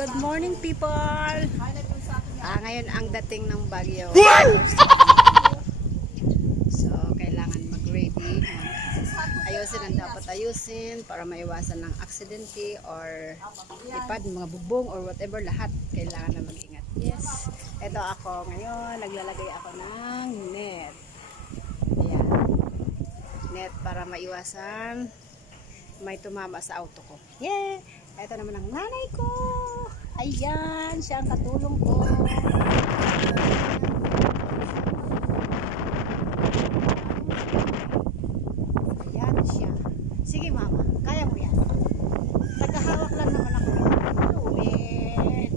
Good morning, people! Ngayon ang dating ng bagyo. So, kailangan mag-ready. Ayusin ang dapat ayusin para maiwasan ng aksidente or lipad, mga bubong or whatever, lahat kailangan na mag-ingat. Yes. Ito ako ngayon, naglalagay ako ng net. Ayan. Net para maiwasan may tumama sa auto ko. Yeah! Ito naman ang nanay ko. Ayan, siya ang katulong ko. Ayan siya. Sige mama, kaya mo yan. Nagkahawak lang naman ako. Ulit.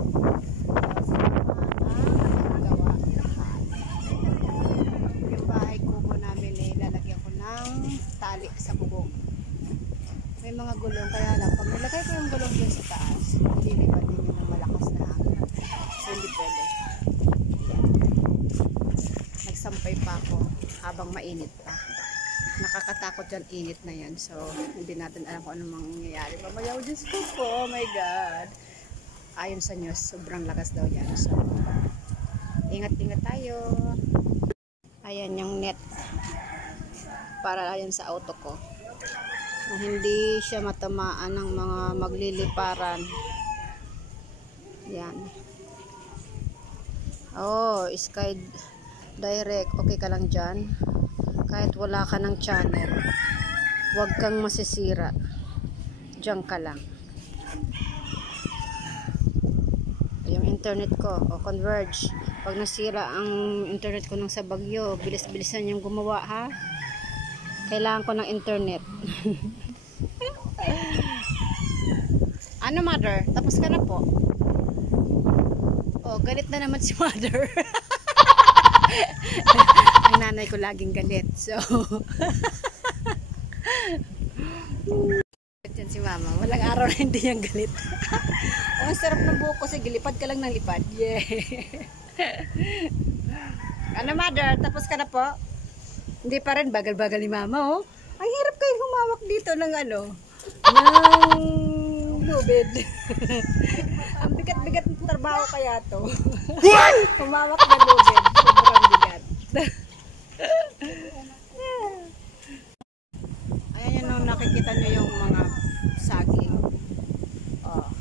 Yung bahay kubo namin lalagyan ko ng tali sa bubong. May mga gulong, kaya lang pag nilagay ko yung gulong dun sa taas, ililipad din yun ng malakas na hangin. So hindi pwede. Nagsampay pa ako habang mainit pa. Nakakatakot yan, init na yan. So hindi natin alam kung anong mangyayari. Mamaya, oh Diyos ko po, oh my God. Ayon sa news, sobrang lakas daw yan. So ingat-ingat tayo. Ayan yung net para ayan sa auto ko, na hindi siya matamaan ng mga magliliparan. Yan. Oh, Sky Direct. Okay ka lang dyan. Kahit wala ka ng channel, huwag kang masisira. Diyan ka lang. Yung internet ko, Converge. Pag nasira ang internet ko nung sa Bagyo, bilis-bilisan yung gumawa, ha? Kailangan ko ng internet. Ano, mother? Tapos ka na po? Oh, galit na naman si mother. Ang nanay ko laging galit. So, yan si mama. Walang araw na hindi niyang galit. Ang sarap ng buhok ko. Sige, lipad ka lang ng lipad. Yeah. Ano, mother? Tapos ka na po? Hindi pa rin, bagal-bagal ni mama, oh. Ang hirap kayong humawak dito ng ano, ng lubid. Ang bigat-bigat ng trabaho kaya to. Humawak ng lubid. Sobrang bigat. Ayan yun, nung nakikita nyo yung mga saging. Oh.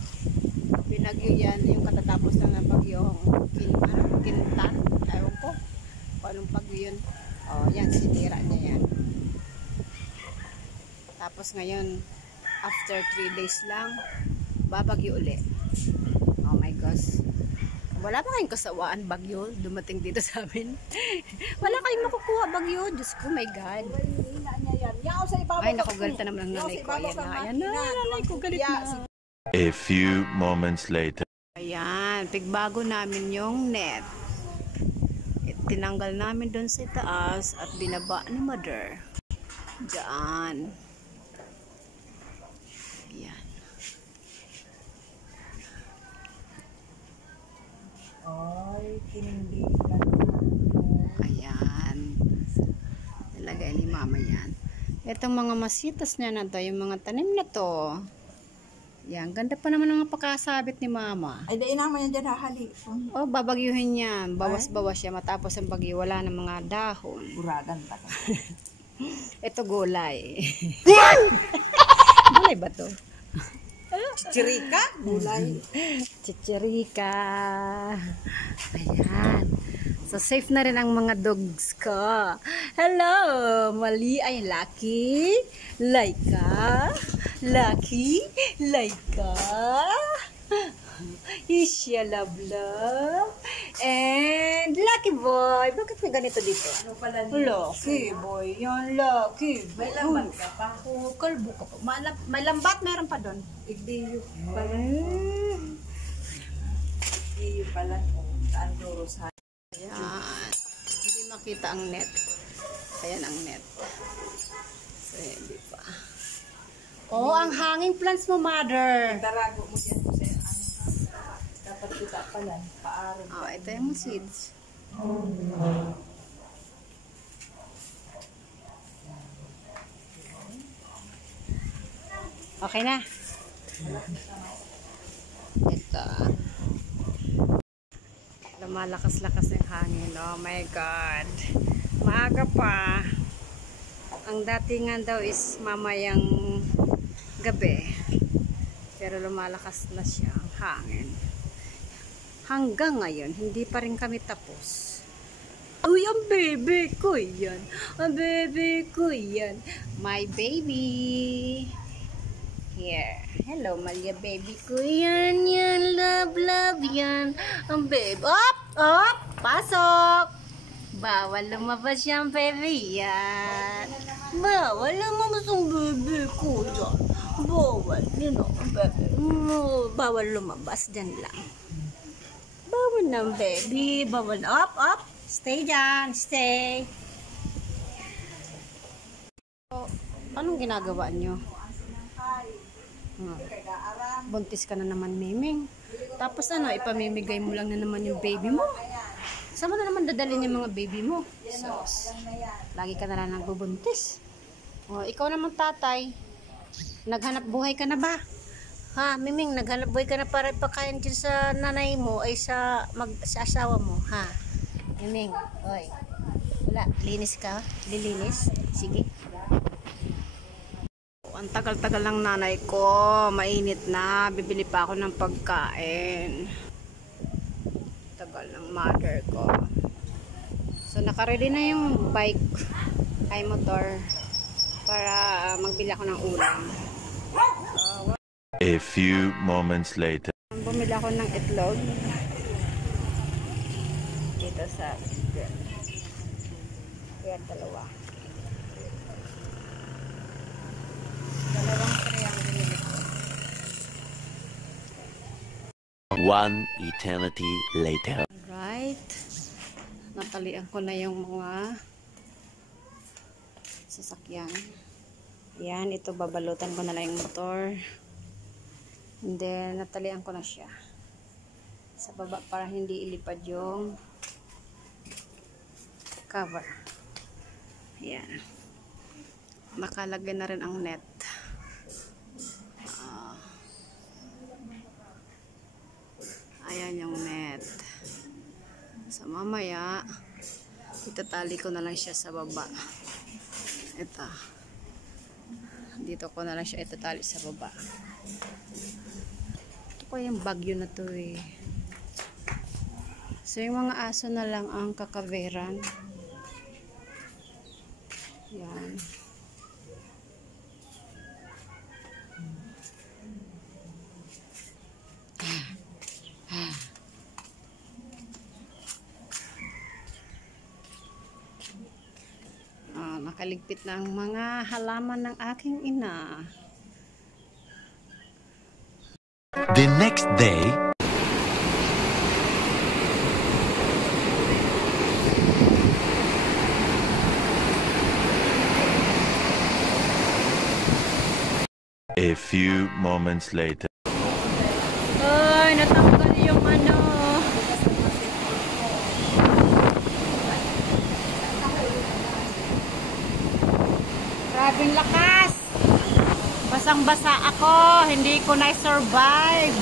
Binagyo yan, yung katatapos na ng bagyo. Kintan? Ewan ko. Anong bagyo yun? Oh, yan, sinira niya yan. Tapos ngayon, after 3 days lang, babagyo uli. Oh my gosh. Wala ba kayong kasawaan bagyo dumating dito sa amin? Wala kayong makukuha bagyo. Diyos ko, my God. Ay, naku, galit na naman ang nanay ko. Ayan na, ayan na, nanay ko, galit na. A few moments later. Ayan, pigbago namin yung net. Tinanggal namin doon sa taas at binaba ni mother. Diyan. Ayan. Ay, tinindi. Ayan. Nilagay ni mama yan. Itong mga masitas niya na to, yung mga tanim na to. Yan, ganda pa naman ang pagkasabit ni mama. Ay, dain naman yan dyan, hahali. Oh, babagyuhin yan. Bawas-bawas siya. Matapos ang bagyo, wala na mga dahon. Buragan pa. Ito gulay. Gulay ba to? Chichirika? Gulay. Chichirika. Ayan. So, safe na rin ang mga dogs ko. Hello! Mali ay Lucky. Laika. Lucky. Laika. Isya love. And Lucky boy. Bakit may ganito dito? Ano pala niya? Lucky boy. Yan, Lucky boy. May lambat ka pa. Oh, kalbo ka pa. May lambat, meron pa doon. Igdiyo pala. Igdiyo pala. Saan doros ha? Ayan. Hindi makita ang net. Ayan ang net. So, hindi pa. Oh, ang hanging plants mo, mother. Tarago mo dyan sa dapat kita pala. Paaral. Oh, ito yung seeds. Okay na. Ito. Lumalakas-lakas ng hangin. Oh my God. Maaga pa. Ang datingan daw is mamayang gabi. Pero lumalakas na siya ang hangin. Hanggang ngayon, hindi pa rin kami tapos. Uy, ang baby ko yan. Ang baby ko yan. My baby. Here. Hello, Malia baby ko yan. Yan, love, love yan. Ang baby. Op! Op! Pasok! Bawal lumabas yan, baby yan. Bawal lumabas ang baby ko yan. Bawal, you know, baby. Bawal lumabas, dyan lang. Bawal ng baby. Bawal. Up, up. Stay dyan. Stay. So, anong ginagawa nyo? Buntis ka na naman, Miming. Tapos ano, ipamimigay mo lang na naman yung baby mo. Saan mo na naman dadalhin yung mga baby mo? So, lagi ka na lang nagbubuntis. O, ikaw naman tatay, naghanap buhay ka na ba? Ha, Miming, naghanap buhay ka na para ipakain dyan sa nanay mo ay sa asawa mo, ha? Miming, oy. Wala, linis ka? Lilinis? Sige. Ang tagal-tagal ng nanay ko, mainit na, bibili pa ako ng pagkain. Tagal ng mother ko. So naka-ready na yung bike ay motor para magbili ako ng ulam. A few moments later. Bumili ako ng itlog dito sa yan, dalawa. Dalawang tray ang binili ko. One eternity later. Alright. Natalian ko na yung mga sasakyan. Yan, ito babalutan ko na lang yung motor. And then, natalian ko na siya sa baba para hindi ilipad yung cover. Yan. Nakalagay na rin ang net. Ayan yung net. So mamaya itatali ko na lang siya sa baba. Ito. Dito ko na lang siya itatali sa baba. Ito ko yung bagyo na to eh. So yung mga aso na lang ang kakaveran. Yan. Nakaligpit na ang mga halaman ng aking ina. The next day. A few moments later. Ay, natanggal yung ano. Grabing lakas. Basang-basa ako. Hindi ko na-survive.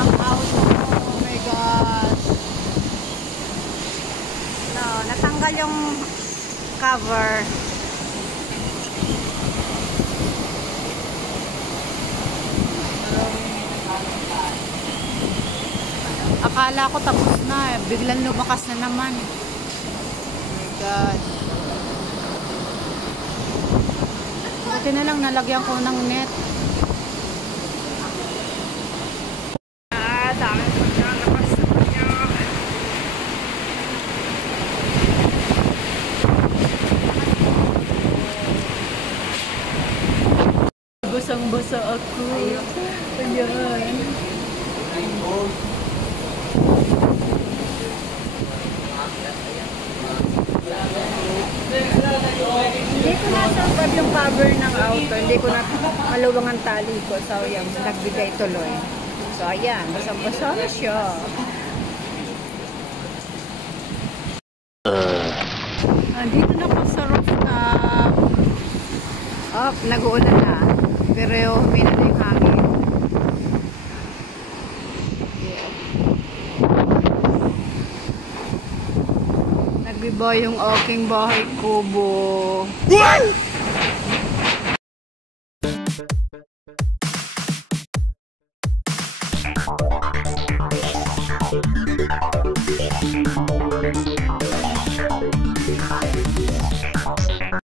Ang auto. Oh my gosh. No, natanggal yung cover. Akala ko tapos na. Biglang lumakas na naman. Oh my God. Buti na lang nalagyan ko ng net. Dami ko dyan. Lakas na niya. Basang-basa ako. Ayan. Hindi ko na-survive yung cover ng auto. Hindi ko na maluwang ang tali ko. So, yan. Nagbigay tuloy. So, ayan. Basang-basa na siya. Dito na po sa rooftop. Oh, nag-uulan na. Pero huminat na yung hangin. ba yung aking bahay kubo? What?